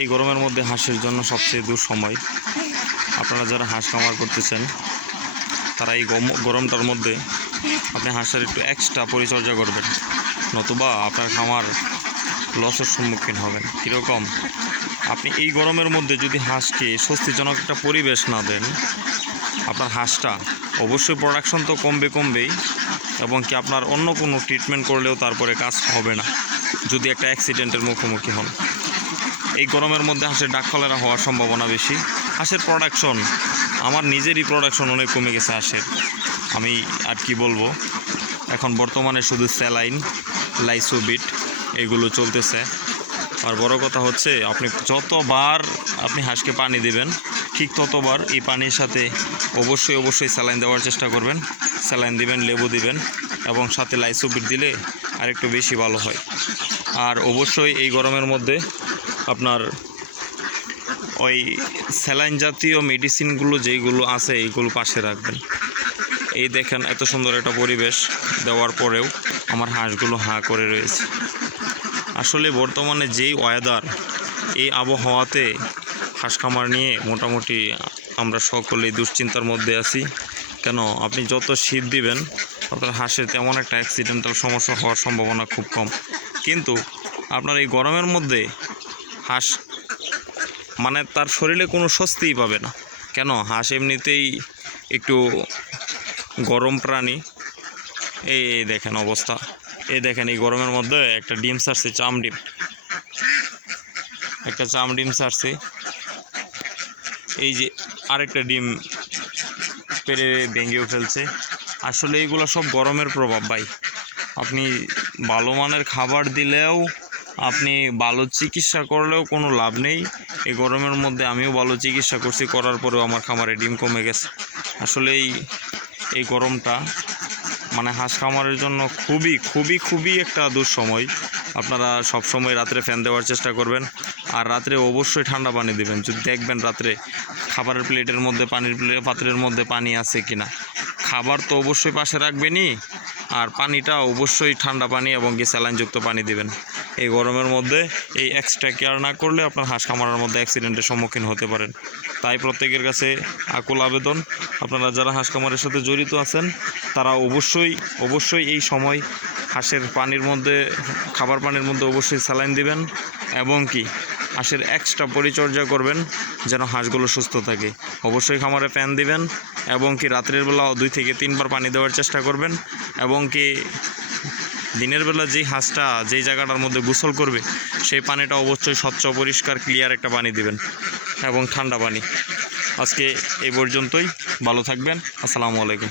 এই গরমের মধ্যে হাঁসের জন্য সবচেয়ে দুঃসময়। আপনারা যারা হাঁস খামার করতেছেন তারা এই গরমটার মধ্যে আপনি হাঁসের একটু এক্সট্রা পরিচর্যা করবেন, নতুবা আপনার খামার লসের সম্মুখীন হবেন। কীরকম? আপনি এই গরমের মধ্যে যদি হাঁসকে স্বস্তিজনক একটা পরিবেশ না দেন, আপনার হাঁসটা অবশ্যই প্রোডাকশন তো কমবেই, এবং কি আপনার অন্য কোনো ট্রিটমেন্ট করলেও তারপরে কাজ হবে না যদি একটা অ্যাক্সিডেন্টের মুখোমুখি হন। এই গরমের মধ্যে হাঁসের ডাক কলেরা হওয়ার সম্ভাবনা বেশি। হাঁসের প্রোডাকশন, আমার নিজেরই প্রোডাকশন অনেক কমে গেছে হাঁসের। আমি আর কি বলবো, এখন বর্তমানে শুধু স্যালাইন, লাইসোবিট এগুলো চলতেছে। আর বড় কথা হচ্ছে, আপনি যতবার আপনি হাঁসকে পানি দিবেন ঠিক ততবার এই পানির সাথে অবশ্যই স্যালাইন দেওয়ার চেষ্টা করবেন। স্যালাইন দিবেন, লেবু দিবেন, এবং সাথে লাইসোবিট দিলে আরেকটু বেশি ভালো হয়। আর অবশ্যই এই গরমের মধ্যে আপনার ওই স্যালাইন জাতীয় মেডিসিনগুলো যেইগুলো আছে এইগুলো পাশে রাখবেন। এই দেখেন এত সুন্দর একটা পরিবেশ দেওয়ার পরেও আমার হাঁসগুলো হাঁ করে রয়েছে। আসলে বর্তমানে যেই ওয়েদার, এই আবহাওয়াতে হাঁস খামার নিয়ে মোটামুটি আমরা সকলেই দুশ্চিন্তার মধ্যে আছি। কেন? আপনি যত শীত দিবেন আপনার হাঁসের তেমন একটা অ্যাক্সিডেন্টাল সমস্যা হওয়ার সম্ভাবনা খুব কম। কিন্তু আপনার এই গরমের মধ্যে হাঁস মানে তার শরীরে কোনো স্বস্তিই পাবে না। কেন? হাঁস এমনিতেই একটু গরম প্রাণী। এই দেখেন অবস্থা, এই দেখেন এই গরমের মধ্যে একটা ডিম ছাড়ছে, একটা চাম ডিম ছাড়ছে। এই যে আরেকটা ডিম পেরে ভেঙেও ফেলছে। আসলে এইগুলো সব গরমের প্রভাব ভাই। আপনি ভালো মানের খাবার দিলেও, আপনি ভালো চিকিৎসা করলেও কোনো লাভ নেই। এই গরমের মধ্যে আমিও ভালো চিকিৎসা করছি, করার পরেও আমার খামারে ডিম কমে গেছে। আসলে এই গরমটা মানে হাঁস খামারের জন্য খুবই একটা দুঃসময়। আপনারা সবসময় রাত্রে ফ্যান দেওয়ার চেষ্টা করবেন, আর রাত্রে অবশ্যই ঠান্ডা পানি দেবেন। যদি দেখবেন রাত্রে খাবারের প্লেটের মধ্যে পাত্রের মধ্যে পানি আছে কিনা, খাবার তো অবশ্যই পাশে রাখবেনই, আর পানিটা অবশ্যই ঠান্ডা পানি এবং কি স্যালাইনযুক্ত পানি দিবেন। এই গরমের মধ্যে এই এক্সট্রা কেয়ার না করলে আপনার হাঁস খামারের মধ্যে অ্যাক্সিডেন্টের সম্মুখীন হতে পারেন। তাই প্রত্যেকের কাছে আকুল আবেদন, আপনারা যারা হাঁস খামারের সাথে জড়িত আছেন তারা অবশ্যই এই সময় হাঁসের পানির মধ্যে, খাবার পানির মধ্যে অবশ্যই স্যালাইন দিবেন, এবং কি হাঁসের এক্সট্রা পরিচর্যা করবেন যেন হাঁসগুলো সুস্থ থাকে। অবশ্যই খামারে ফ্যান দিবেন, এবং কি রাত্রের বেলা 2 থেকে 3 বার পানি দেওয়ার চেষ্টা করবেন, এবং কি দিনের বেলা যেই হাঁসটা যেই জায়গাটার মধ্যে গোসল করবে সেই পানিটা অবশ্যই স্বচ্ছ পরিষ্কার ক্লিয়ার একটা পানি দিবেন, এবং ঠান্ডা পানি। আজকে এই পর্যন্তই, ভালো থাকবেন। আসসালামু আলাইকুম।